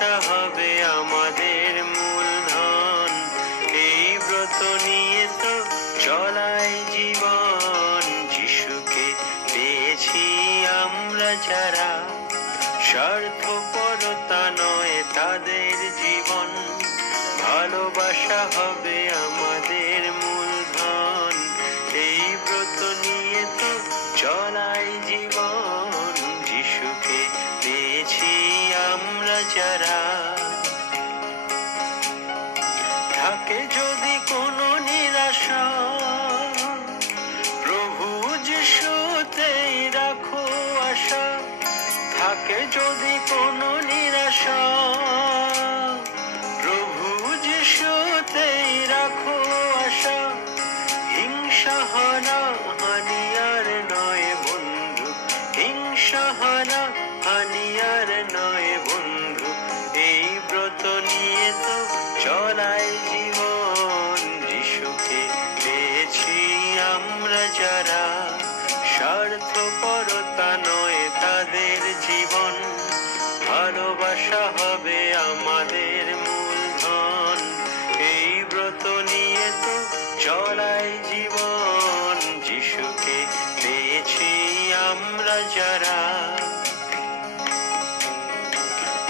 ভালোবাসা হবে আমাদের মূলধন। এই ব্রত নিয়ে তো চলাই জীবন। যিশুকে পেয়েছি আমরা যারা, স্বার্থপরতা নয় তাদের জীবন। ভালোবাসা হবে আমাদের মূলধন। এই ব্রত নিয়ে তো চলাই জীবন। যিশুকে পেয়েছি আমরা যারা। থাকে যদি কোনো নিরাশা, প্রভু যিশুতেই রাখো আশা। থাকে যদি কোনো নিরাশা, প্রভু যিশুতেই রাখো আশা। হিংসা হানা হানি আর নয় বন্ধু, হিংসা হানা হানি আর নয় বন্ধু। এই ব্রত নিয়ে তো চলাই জীবন। যিশুকে পেয়েছি আমরা যারা, স্বার্থপরতা নয় তাদের জীবন। ভালোবাসা হবে আমাদের মূলধন। এই ব্রত নিয়ে তো চলাই জীবন। যিশুকে পেয়েছি আমরা যারা।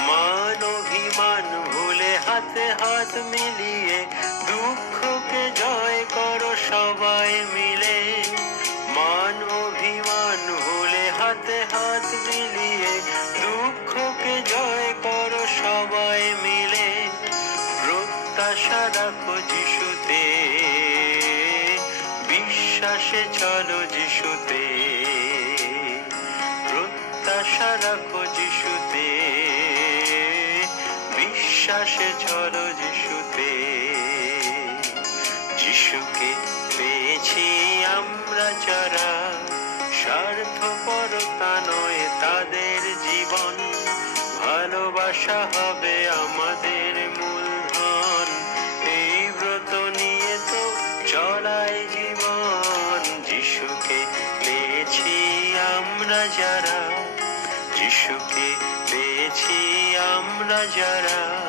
মান অভিমান ভুলে হাতে হাত মিলিয়ে, দুঃখকে জয় করো সবাই মিলে। মান অভিমান ভুলে হাতে হাত মিলিয়ে, দুঃখকে জয় করো সবাই মিলে। প্রত্যাশা রাখো যিশুতে, বিশ্বাসে চলো যিশুতে। প্রত্যাশা রাখো যিশুতে, বিশ্বাসে চলো যিশুতে। যিশুকে পেয়েছি আমরা যারা, স্বার্থপরতা নয় তাদের জীবন। ভালোবাসা হবে আমাদের মূলধন। এই ব্রত নিয়ে তো চলাই জীবন। যিশুকে পেয়েছি আমরা যারা, যিশুকে পেয়েছি আমরা যারা।